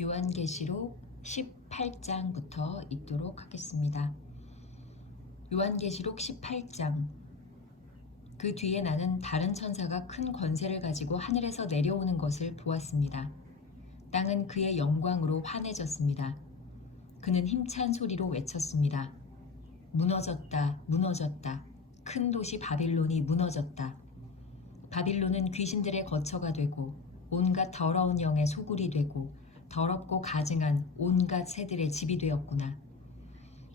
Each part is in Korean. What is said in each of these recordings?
요한계시록 18장부터 읽도록 하겠습니다. 요한계시록 18장. 그 뒤에 나는 다른 천사가 큰 권세를 가지고 하늘에서 내려오는 것을 보았습니다. 땅은 그의 영광으로 환해졌습니다. 그는 힘찬 소리로 외쳤습니다. 무너졌다, 무너졌다. 큰 도시 바빌론이 무너졌다. 바빌론은 귀신들의 거처가 되고 온갖 더러운 영의 소굴이 되고 더럽고 가증한 온갖 새들의 집이 되었구나.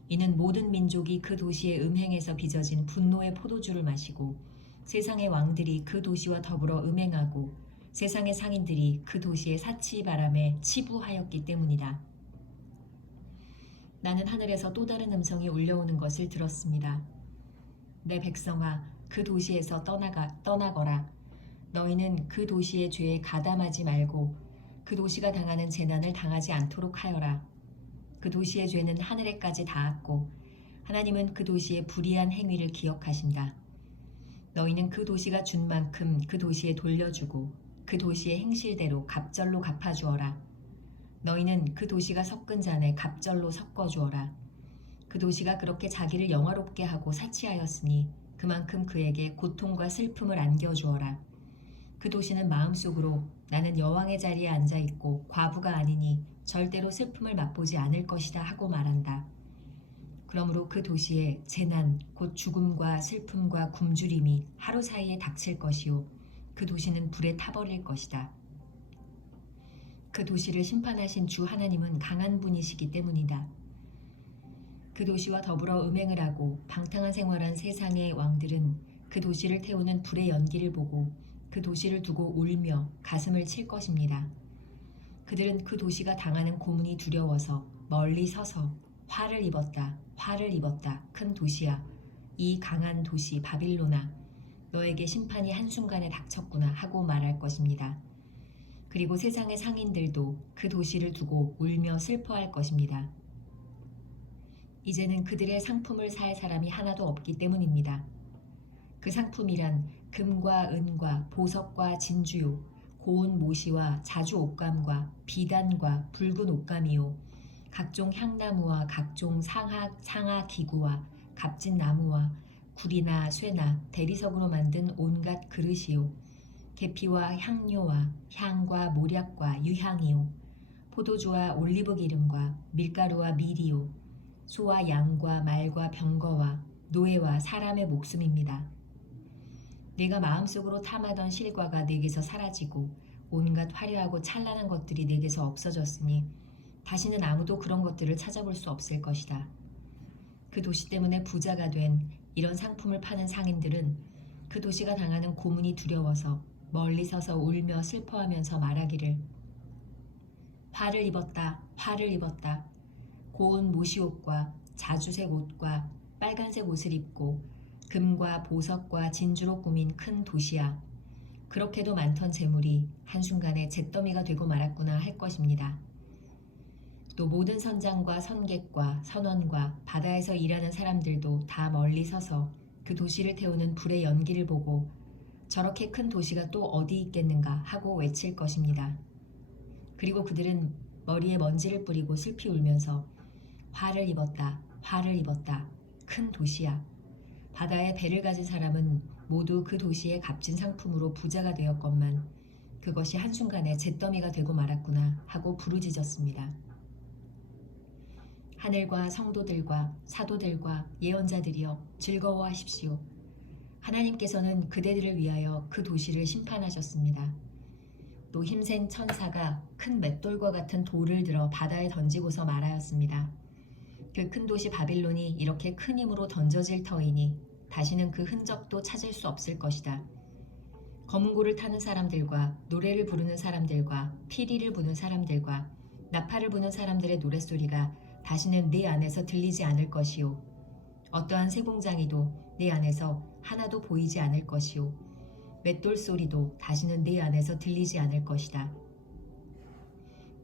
이는 모든 민족이 그 도시의 음행에서 빚어진 분노의 포도주를 마시고 세상의 왕들이 그 도시와 더불어 음행하고 세상의 상인들이 그 도시의 사치바람에 치부하였기 때문이다. 나는 하늘에서 또 다른 음성이 울려오는 것을 들었습니다. 내 백성아, 그 도시에서 떠나거라. 너희는 그 도시의 죄에 가담하지 말고 그 도시가 당하는 재난을 당하지 않도록 하여라. 그 도시의 죄는 하늘에까지 닿았고 하나님은 그 도시의 불의한 행위를 기억하신다. 너희는 그 도시가 준 만큼 그 도시에 돌려주고 그 도시의 행실대로 갑절로 갚아주어라. 너희는 그 도시가 섞은 잔에 갑절로 섞어주어라. 그 도시가 그렇게 자기를 영화롭게 하고 사치하였으니 그만큼 그에게 고통과 슬픔을 안겨주어라. 그 도시는 마음속으로 나는 여왕의 자리에 앉아있고 과부가 아니니 절대로 슬픔을 맛보지 않을 것이다 하고 말한다. 그러므로 그 도시에 재난, 곧 죽음과 슬픔과 굶주림이 하루 사이에 닥칠 것이요 그 도시는 불에 타버릴 것이다. 그 도시를 심판하신 주 하나님은 강한 분이시기 때문이다. 그 도시와 더불어 음행을 하고 방탕한 생활한 세상의 왕들은 그 도시를 태우는 불의 연기를 보고 그 도시를 두고 울며 가슴을 칠 것입니다. 그들은 그 도시가 당하는 고문이 두려워서 멀리 서서 화를 입었다, 화를 입었다, 큰 도시야. 이 강한 도시 바빌론아, 너에게 심판이 한순간에 닥쳤구나 하고 말할 것입니다. 그리고 세상의 상인들도 그 도시를 두고 울며 슬퍼할 것입니다. 이제는 그들의 상품을 살 사람이 하나도 없기 때문입니다. 그 상품이란 금과 은과 보석과 진주요, 고운 모시와 자주 옷감과 비단과 붉은 옷감이요, 각종 향나무와 각종 상하 기구와 값진 나무와 구리나 쇠나 대리석으로 만든 온갖 그릇이요, 계피와 향료와 향과 모략과 유향이요, 포도주와 올리브 기름과 밀가루와 밀이요, 소와 양과 말과 병거와 노예와 사람의 목숨입니다. 내가 마음속으로 탐하던 실과가 내게서 사라지고 온갖 화려하고 찬란한 것들이 내게서 없어졌으니 다시는 아무도 그런 것들을 찾아볼 수 없을 것이다. 그 도시 때문에 부자가 된 이런 상품을 파는 상인들은 그 도시가 당하는 고문이 두려워서 멀리 서서 울며 슬퍼하면서 말하기를 화를 입었다, 화를 입었다. 고운 모시옷과 자주색 옷과 빨간색 옷을 입고 금과 보석과 진주로 꾸민 큰 도시야. 그렇게도 많던 재물이 한순간에 잿더미가 되고 말았구나 할 것입니다. 또 모든 선장과 선객과 선원과 바다에서 일하는 사람들도 다 멀리 서서 그 도시를 태우는 불의 연기를 보고 저렇게 큰 도시가 또 어디 있겠는가 하고 외칠 것입니다. 그리고 그들은 머리에 먼지를 뿌리고 슬피 울면서 화를 입었다, 화를 입었다, 큰 도시야. 바다에 배를 가진 사람은 모두 그 도시의 값진 상품으로 부자가 되었건만 그것이 한순간에 잿더미가 되고 말았구나 하고 부르짖었습니다. 하늘과 성도들과 사도들과 예언자들이여 즐거워하십시오. 하나님께서는 그대들을 위하여 그 도시를 심판하셨습니다. 또 힘센 천사가 큰 맷돌과 같은 돌을 들어 바다에 던지고서 말하였습니다. 그 큰 도시 바빌론이 이렇게 큰 힘으로 던져질 터이니 다시는 그 흔적도 찾을 수 없을 것이다. 검은고를 타는 사람들과 노래를 부르는 사람들과 피리를 부는 사람들과 나팔을 부는 사람들의 노랫소리가 다시는 네 안에서 들리지 않을 것이요. 어떠한 쇠공장이도 네 안에서 하나도 보이지 않을 것이요. 맷돌 소리도 다시는 네 안에서 들리지 않을 것이다.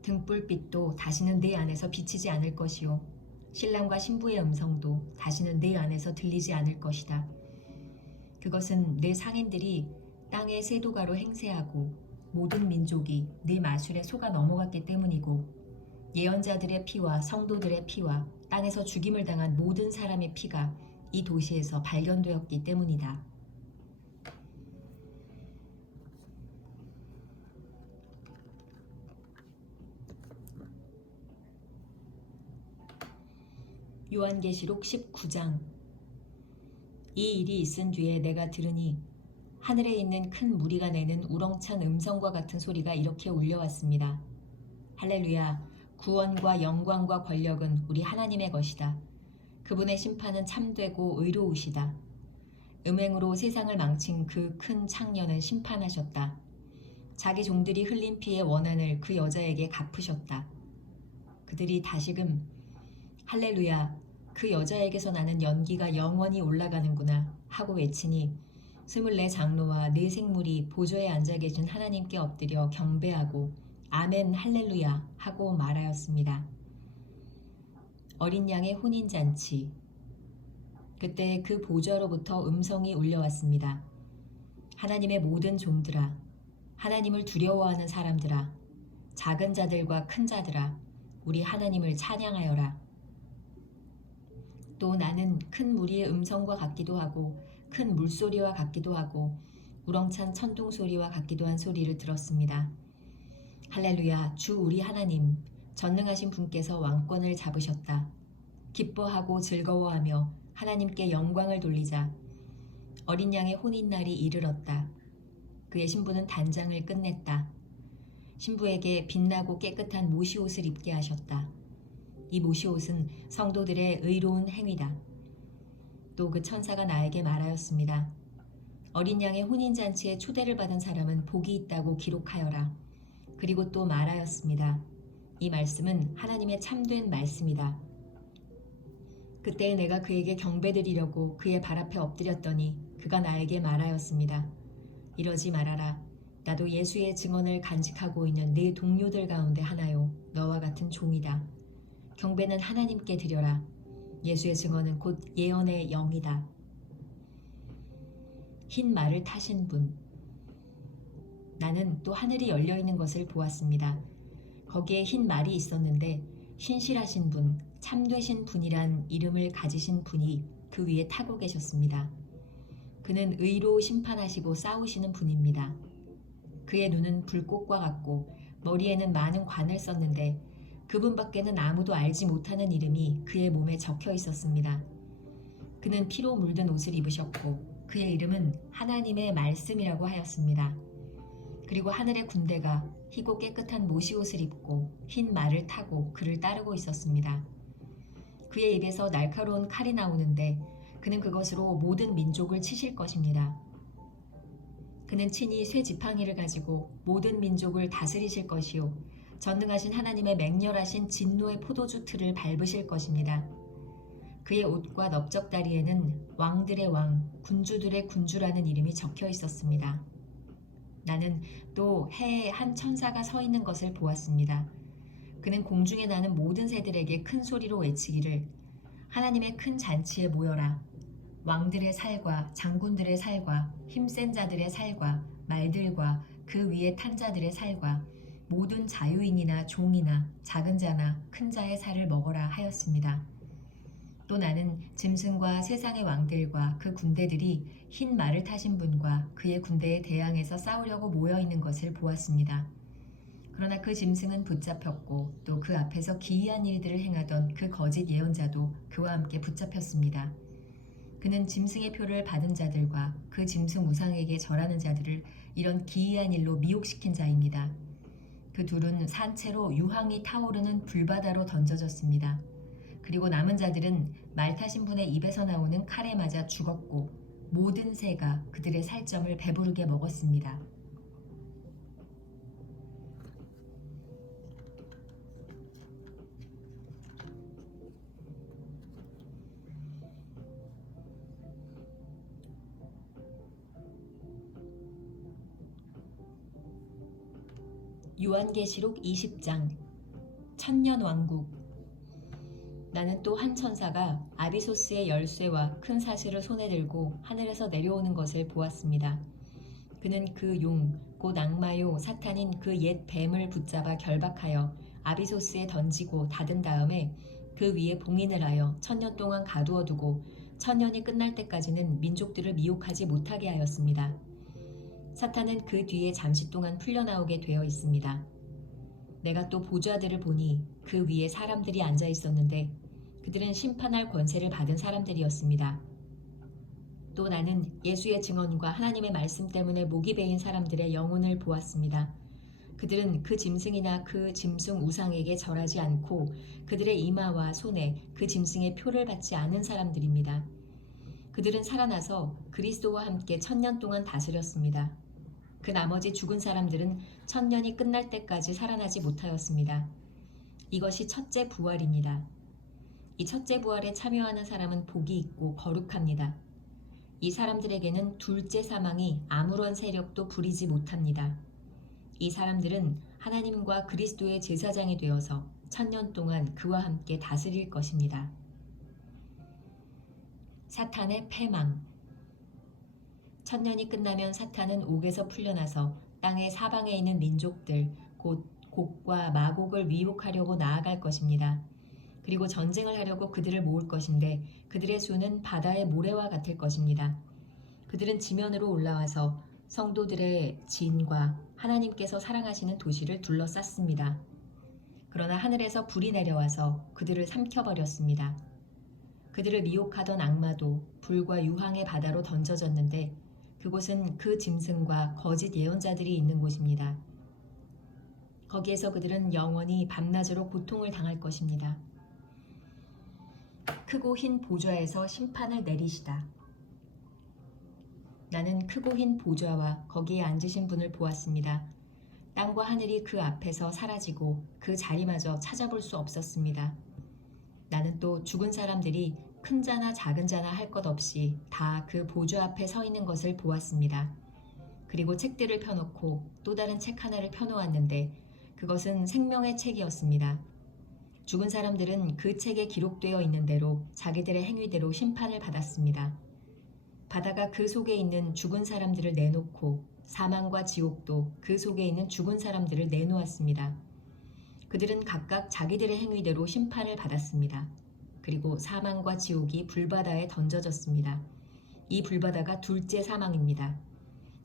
등불빛도 다시는 네 안에서 비치지 않을 것이요. 신랑과 신부의 음성도 다시는 내 안에서 들리지 않을 것이다. 그것은 내 상인들이 땅의 세도가로 행세하고 모든 민족이 네 마술에 속아 넘어갔기 때문이고 예언자들의 피와 성도들의 피와 땅에서 죽임을 당한 모든 사람의 피가 이 도시에서 발견되었기 때문이다. 요한계시록 19장. 이 일이 있은 뒤에 내가 들으니 하늘에 있는 큰 무리가 내는 우렁찬 음성과 같은 소리가 이렇게 울려왔습니다. 할렐루야! 구원과 영광과 권력은 우리 하나님의 것이다. 그분의 심판은 참되고 의로우시다. 음행으로 세상을 망친 그 큰 창녀는 심판하셨다. 자기 종들이 흘린 피의 원한을 그 여자에게 갚으셨다. 그들이 다시금 할렐루야! 그 여자에게서 나는 연기가 영원히 올라가는구나 하고 외치니 24 장로와 4 생물이 보좌에 앉아 계신 하나님께 엎드려 경배하고 아멘 할렐루야 하고 말하였습니다. 어린 양의 혼인잔치. 그때 그 보좌로부터 음성이 울려왔습니다. 하나님의 모든 종들아, 하나님을 두려워하는 사람들아, 작은 자들과 큰 자들아, 우리 하나님을 찬양하여라. 또 나는 큰 무리의 음성과 같기도 하고 큰 물소리와 같기도 하고 우렁찬 천둥 소리와 같기도 한 소리를 들었습니다. 할렐루야! 주 우리 하나님, 전능하신 분께서 왕권을 잡으셨다. 기뻐하고 즐거워하며 하나님께 영광을 돌리자. 어린 양의 혼인날이 이르렀다. 그의 신부는 단장을 끝냈다. 신부에게 빛나고 깨끗한 모시옷을 입게 하셨다. 이 모시옷은 성도들의 의로운 행위다. 또 그 천사가 나에게 말하였습니다. 어린 양의 혼인잔치에 초대를 받은 사람은 복이 있다고 기록하여라. 그리고 또 말하였습니다. 이 말씀은 하나님의 참된 말씀이다. 그때 내가 그에게 경배드리려고 그의 발 앞에 엎드렸더니 그가 나에게 말하였습니다. 이러지 말아라. 나도 예수의 증언을 간직하고 있는 네 동료들 가운데 하나요. 너와 같은 종이다. 경배는 하나님께 드려라. 예수의 증언은 곧 예언의 영이다. 흰 말을 타신 분. 나는 또 하늘이 열려있는 것을 보았습니다. 거기에 흰 말이 있었는데 신실하신 분, 참되신 분이란 이름을 가지신 분이 그 위에 타고 계셨습니다. 그는 의로 심판하시고 싸우시는 분입니다. 그의 눈은 불꽃과 같고 머리에는 많은 관을 썼는데 그분밖에는 아무도 알지 못하는 이름이 그의 몸에 적혀 있었습니다. 그는 피로 물든 옷을 입으셨고 그의 이름은 하나님의 말씀이라고 하였습니다. 그리고 하늘의 군대가 희고 깨끗한 모시옷을 입고 흰 말을 타고 그를 따르고 있었습니다. 그의 입에서 날카로운 칼이 나오는데 그는 그것으로 모든 민족을 치실 것입니다. 그는 친히 쇠 지팡이를 가지고 모든 민족을 다스리실 것이요 전능하신 하나님의 맹렬하신 진노의 포도주 틀을 밟으실 것입니다. 그의 옷과 넓적다리에는 왕들의 왕, 군주들의 군주라는 이름이 적혀 있었습니다. 나는 또 해에 한 천사가 서 있는 것을 보았습니다. 그는 공중에 나는 모든 새들에게 큰 소리로 외치기를 하나님의 큰 잔치에 모여라. 왕들의 살과 장군들의 살과 힘센 자들의 살과 말들과 그 위에 탄 자들의 살과 모든 자유인이나 종이나 작은 자나 큰 자의 살을 먹어라 하였습니다. 또 나는 짐승과 세상의 왕들과 그 군대들이 흰 말을 타신 분과 그의 군대에 대항해서 싸우려고 모여있는 것을 보았습니다. 그러나 그 짐승은 붙잡혔고 또 그 앞에서 기이한 일들을 행하던 그 거짓 예언자도 그와 함께 붙잡혔습니다. 그는 짐승의 표를 받은 자들과 그 짐승 우상에게 절하는 자들을 이런 기이한 일로 미혹시킨 자입니다. 그 둘은 산채로 유황이 타오르는 불바다로 던져졌습니다. 그리고 남은 자들은 말 타신 분의 입에서 나오는 칼에 맞아 죽었고 모든 새가 그들의 살점을 배부르게 먹었습니다. 요한계시록 20장. 천년왕국. 나는 또 한 천사가 아비소스의 열쇠와 큰 사슬을 손에 들고 하늘에서 내려오는 것을 보았습니다. 그는 그 용, 곧 악마요 사탄인 그 옛 뱀을 붙잡아 결박하여 아비소스에 던지고 닫은 다음에 그 위에 봉인을 하여 1000년 동안 가두어 두고 1000년이 끝날 때까지는 민족들을 미혹하지 못하게 하였습니다. 사탄은 그 뒤에 잠시 동안 풀려나오게 되어 있습니다. 내가 또 보좌들을 보니 그 위에 사람들이 앉아 있었는데 그들은 심판할 권세를 받은 사람들이었습니다. 또 나는 예수의 증언과 하나님의 말씀 때문에 목이 베인 사람들의 영혼을 보았습니다. 그들은 그 짐승이나 그 짐승 우상에게 절하지 않고 그들의 이마와 손에 그 짐승의 표를 받지 않은 사람들입니다. 그들은 살아나서 그리스도와 함께 1000년 동안 다스렸습니다. 그 나머지 죽은 사람들은 1000년이 끝날 때까지 살아나지 못하였습니다. 이것이 첫째 부활입니다. 이 첫째 부활에 참여하는 사람은 복이 있고 거룩합니다. 이 사람들에게는 둘째 사망이 아무런 세력도 부리지 못합니다. 이 사람들은 하나님과 그리스도의 제사장이 되어서 1000년 동안 그와 함께 다스릴 것입니다. 사탄의 패망. 1000년이 끝나면 사탄은 옥에서 풀려나서 땅의 사방에 있는 민족들, 곧 곡과 마곡을 미혹하려고 나아갈 것입니다. 그리고 전쟁을 하려고 그들을 모을 것인데 그들의 수는 바다의 모래와 같을 것입니다. 그들은 지면으로 올라와서 성도들의 진과 하나님께서 사랑하시는 도시를 둘러쌌습니다. 그러나 하늘에서 불이 내려와서 그들을 삼켜버렸습니다. 그들을 미혹하던 악마도 불과 유황의 바다로 던져졌는데 그곳은 그 짐승과 거짓 예언자들이 있는 곳입니다. 거기에서 그들은 영원히 밤낮으로 고통을 당할 것입니다. 크고 흰 보좌에서 심판을 내리시다. 나는 크고 흰 보좌와 거기에 앉으신 분을 보았습니다. 땅과 하늘이 그 앞에서 사라지고 그 자리마저 찾아볼 수 없었습니다. 나는 또 죽은 사람들이 큰 자나 작은 자나 할 것 없이 다 그 보좌 앞에 서 있는 것을 보았습니다. 그리고 책들을 펴놓고 또 다른 책 하나를 펴놓았는데 그것은 생명의 책이었습니다. 죽은 사람들은 그 책에 기록되어 있는 대로 자기들의 행위대로 심판을 받았습니다. 바다가 그 속에 있는 죽은 사람들을 내놓고 사망과 지옥도 그 속에 있는 죽은 사람들을 내놓았습니다. 그들은 각각 자기들의 행위대로 심판을 받았습니다. 그리고 사망과 지옥이 불바다에 던져졌습니다. 이 불바다가 둘째 사망입니다.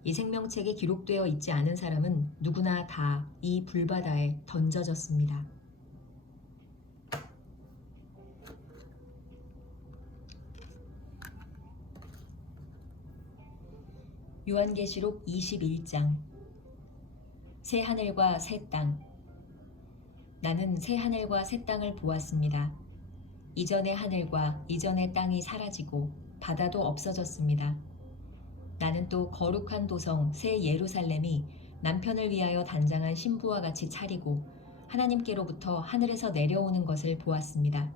이 생명책에 기록되어 있지 않은 사람은 누구나 다 이 불바다에 던져졌습니다. 요한계시록 21장. 새 하늘과 새 땅. 나는 새 하늘과 새 땅을 보았습니다. 이전의 하늘과 이전의 땅이 사라지고 바다도 없어졌습니다. 나는 또 거룩한 도성 새 예루살렘이 남편을 위하여 단장한 신부와 같이 차리고 하나님께로부터 하늘에서 내려오는 것을 보았습니다.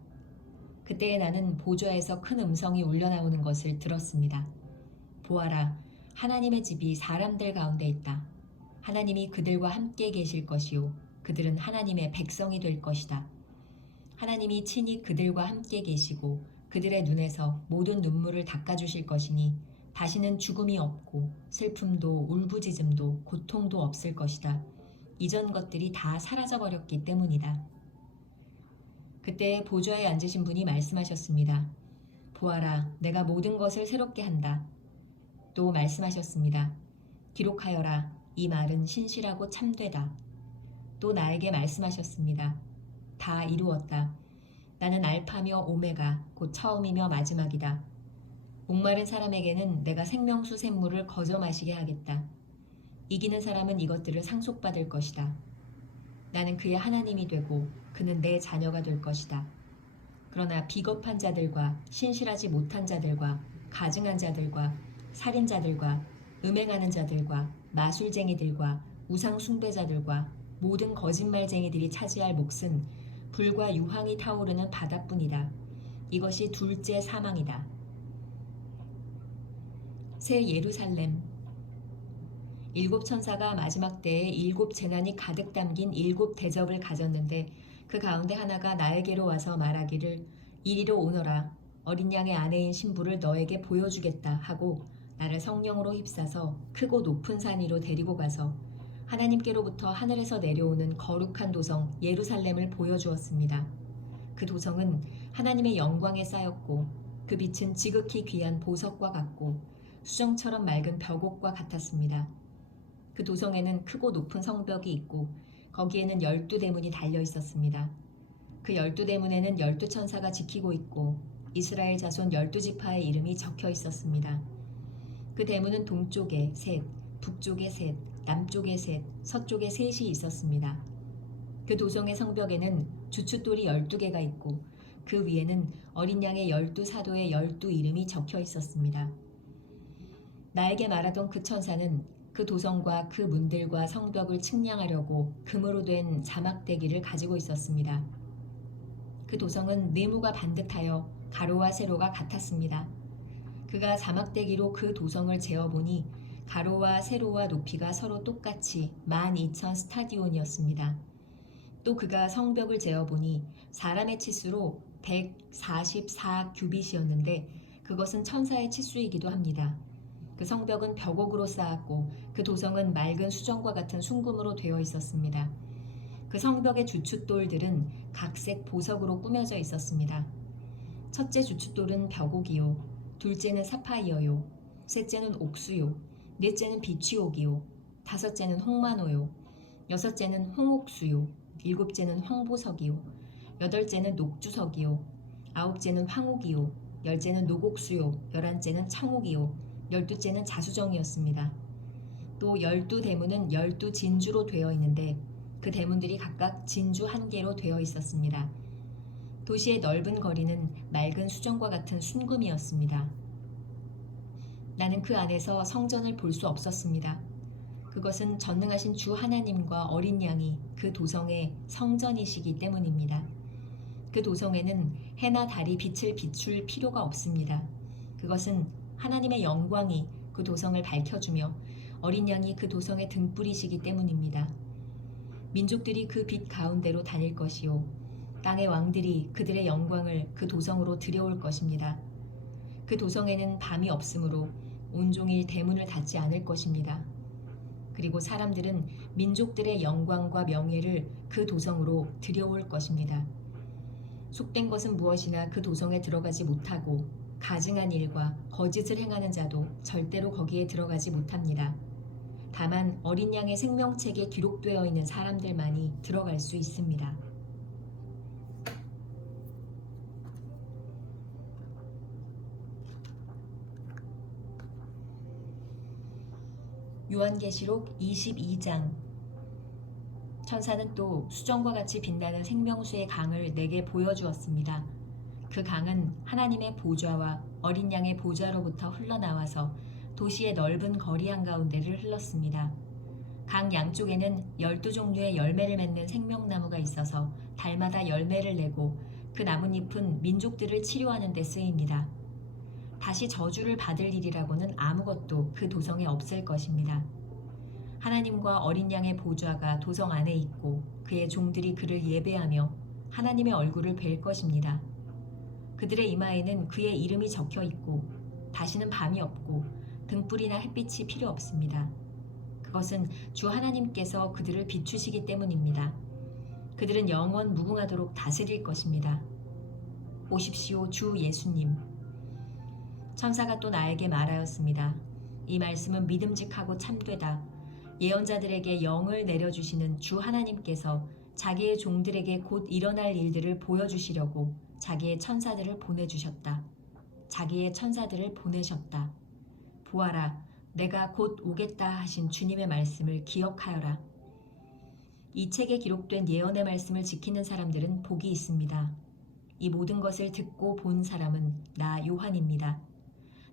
그때에 나는 보좌에서 큰 음성이 울려나오는 것을 들었습니다. 보아라, 하나님의 집이 사람들 가운데 있다. 하나님이 그들과 함께 계실 것이요 그들은 하나님의 백성이 될 것이다. 하나님이 친히 그들과 함께 계시고 그들의 눈에서 모든 눈물을 닦아주실 것이니 다시는 죽음이 없고 슬픔도 울부짖음도 고통도 없을 것이다. 이전 것들이 다 사라져버렸기 때문이다. 그때 보좌에 앉으신 분이 말씀하셨습니다. 보아라, 내가 모든 것을 새롭게 한다. 또 말씀하셨습니다. 기록하여라. 이 말은 신실하고 참되다. 또 나에게 말씀하셨습니다. 다 이루었다. 나는 알파며 오메가 곧 처음이며 마지막이다. 목마른 사람에게는 내가 생명수 샘물을 거저 마시게 하겠다. 이기는 사람은 이것들을 상속받을 것이다. 나는 그의 하나님이 되고 그는 내 자녀가 될 것이다. 그러나 비겁한 자들과 신실하지 못한 자들과 가증한 자들과 살인자들과 음행하는 자들과 마술쟁이들과 우상 숭배자들과 모든 거짓말쟁이들이 차지할 몫은 불과 유황이 타오르는 바다뿐이다. 이것이 둘째 사망이다. 새 예루살렘. 7 천사가 마지막 때에 7 재난이 가득 담긴 7 대접을 가졌는데 그 가운데 하나가 나에게로 와서 말하기를 이리로 오너라. 어린 양의 아내인 신부를 너에게 보여주겠다 하고 나를 성령으로 휩싸서 크고 높은 산 위로 데리고 가서 하나님께로부터 하늘에서 내려오는 거룩한 도성 예루살렘을 보여주었습니다. 그 도성은 하나님의 영광에 쌓였고 그 빛은 지극히 귀한 보석과 같고 수정처럼 맑은 벽옥과 같았습니다. 그 도성에는 크고 높은 성벽이 있고 거기에는 12대문이 달려 있었습니다. 그 12대문에는 12천사가 지키고 있고 이스라엘 자손 12지파의 이름이 적혀 있었습니다. 그 대문은 동쪽에 셋, 북쪽에 셋, 남쪽에 셋, 서쪽에 셋이 있었습니다. 그 도성의 성벽에는 주춧돌이 12개가 있고 그 위에는 어린 양의 12사도의 12 이름이 적혀 있었습니다. 나에게 말하던 그 천사는 그 도성과 그 문들과 성벽을 측량하려고 금으로 된 자막대기를 가지고 있었습니다. 그 도성은 네모가 반듯하여 가로와 세로가 같았습니다. 그가 자막대기로 그 도성을 재어보니 가로와 세로와 높이가 서로 똑같이 12,000 스타디온이었습니다. 또 그가 성벽을 재어보니 사람의 치수로 144 규빗이었는데 그것은 천사의 치수이기도 합니다. 그 성벽은 벽옥으로 쌓았고 그 도성은 맑은 수정과 같은 순금으로 되어 있었습니다. 그 성벽의 주춧돌들은 각색 보석으로 꾸며져 있었습니다. 첫째 주춧돌은 벽옥이요, 둘째는 사파이어요, 셋째는 옥수요, 넷째는 비취옥이요, 다섯째는 홍마노요, 여섯째는 홍옥수요, 일곱째는 황보석이요, 여덟째는 녹주석이요, 아홉째는 황옥이요, 열째는 녹옥수요, 11째는 청옥이요, 12째는 자수정이었습니다. 또 12대문은 12진주로 되어 있는데 그 대문들이 각각 진주 1개로 되어 있었습니다. 도시의 넓은 거리는 맑은 수정과 같은 순금이었습니다. 나는 그 안에서 성전을 볼 수 없었습니다. 그것은 전능하신 주 하나님과 어린 양이 그 도성의 성전이시기 때문입니다. 그 도성에는 해나 달이 빛을 비출 필요가 없습니다. 그것은 하나님의 영광이 그 도성을 밝혀주며 어린 양이 그 도성의 등불이시기 때문입니다. 민족들이 그 빛 가운데로 다닐 것이요, 땅의 왕들이 그들의 영광을 그 도성으로 들여올 것입니다. 그 도성에는 밤이 없으므로 온종일 대문을 닫지 않을 것입니다. 그리고 사람들은 민족들의 영광과 명예를 그 도성으로 들여올 것입니다. 속된 것은 무엇이나 그 도성에 들어가지 못하고 가증한 일과 거짓을 행하는 자도 절대로 거기에 들어가지 못합니다. 다만 어린 양의 생명책에 기록되어 있는 사람들만이 들어갈 수 있습니다. 요한계시록 22장. 천사는 또 수정과 같이 빛나는 생명수의 강을 내게 보여주었습니다. 그 강은 하나님의 보좌와 어린 양의 보좌로부터 흘러나와서 도시의 넓은 거리 한가운데를 흘렀습니다. 강 양쪽에는 12종류의 열매를 맺는 생명나무가 있어서 달마다 열매를 내고 그 나뭇잎은 민족들을 치료하는 데 쓰입니다. 다시 저주를 받을 일이라고는 아무것도 그 도성에 없을 것입니다. 하나님과 어린 양의 보좌가 도성 안에 있고 그의 종들이 그를 예배하며 하나님의 얼굴을 뵐 것입니다. 그들의 이마에는 그의 이름이 적혀 있고 다시는 밤이 없고 등불이나 햇빛이 필요 없습니다. 그것은 주 하나님께서 그들을 비추시기 때문입니다. 그들은 영원 무궁하도록 다스릴 것입니다. 오십시오, 주 예수님. 천사가 또 나에게 말하였습니다. 이 말씀은 믿음직하고 참되다. 예언자들에게 영을 내려주시는 주 하나님께서 자기의 종들에게 곧 일어날 일들을 보여주시려고 자기의 천사들을 보내주셨다. 자기의 천사들을 보내셨다. 보아라, 내가 곧 오겠다 하신 주님의 말씀을 기억하여라. 이 책에 기록된 예언의 말씀을 지키는 사람들은 복이 있습니다. 이 모든 것을 듣고 본 사람은 나 요한입니다.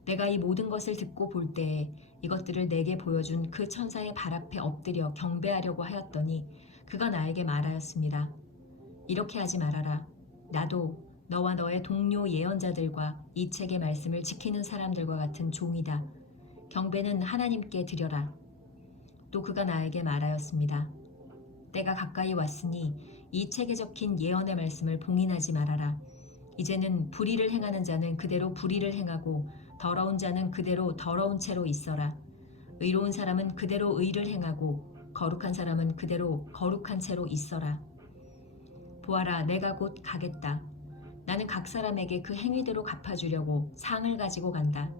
내가 이 모든 것을 듣고 볼 때에 이것들을 내게 보여준 그 천사의 발 앞에 엎드려 경배하려고 하였더니 그가 나에게 말하였습니다. 이렇게 하지 말아라. 나도 너와 너의 동료 예언자들과 이 책의 말씀을 지키는 사람들과 같은 종이다. 경배는 하나님께 드려라. 또 그가 나에게 말하였습니다. 때가 가까이 왔으니 이 책에 적힌 예언의 말씀을 봉인하지 말아라. 이제는 불의를 행하는 자는 그대로 불의를 행하고 더러운 자는 그대로 더러운 채로 있어라. 의로운 사람은 그대로 의를 행하고 거룩한 사람은 그대로 거룩한 채로 있어라. 보아라, 내가 곧 가겠다. 나는 각 사람에게 그 행위대로 갚아주려고 상을 가지고 간다.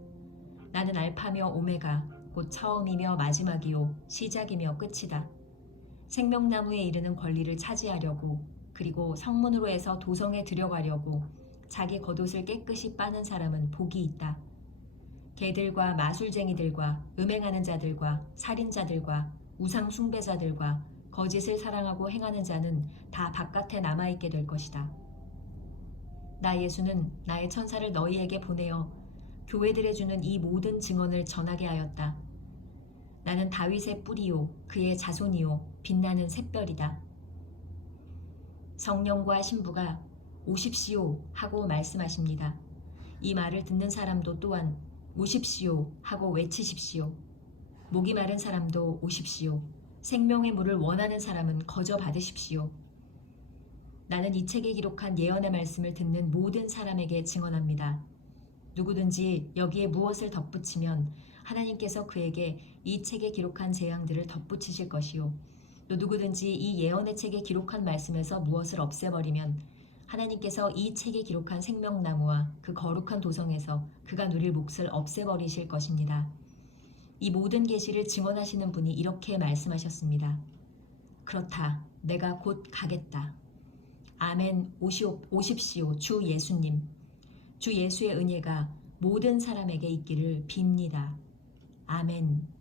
나는 알파며 오메가, 곧 처음이며 마지막이요 시작이며 끝이다. 생명나무에 이르는 권리를 차지하려고, 그리고 성문으로 해서 도성에 들어가려고 자기 겉옷을 깨끗이 빠는 사람은 복이 있다. 개들과 마술쟁이들과 음행하는 자들과 살인자들과 우상 숭배자들과 거짓을 사랑하고 행하는 자는 다 바깥에 남아있게 될 것이다. 나 예수는 나의 천사를 너희에게 보내어 교회들에 주는 이 모든 증언을 전하게 하였다. 나는 다윗의 뿌리요 그의 자손이요 빛나는 샛별이다. 성령과 신부가 오십시오 하고 말씀하십니다. 이 말을 듣는 사람도 또한 오십시오 하고 외치십시오. 목이 마른 사람도 오십시오. 생명의 물을 원하는 사람은 거저 받으십시오. 나는 이 책에 기록한 예언의 말씀을 듣는 모든 사람에게 증언합니다. 누구든지 여기에 무엇을 덧붙이면 하나님께서 그에게 이 책에 기록한 재앙들을 덧붙이실 것이요. 또 누구든지 이 예언의 책에 기록한 말씀에서 무엇을 없애버리면 하나님께서 이 책에 기록한 생명나무와 그 거룩한 도성에서 그가 누릴 몫을 없애버리실 것입니다. 이 모든 계시를 증언하시는 분이 이렇게 말씀하셨습니다. 그렇다. 내가 곧 가겠다. 아멘. 오십시오. 주 예수님. 주 예수의 은혜가 모든 사람에게 있기를 빕니다. 아멘.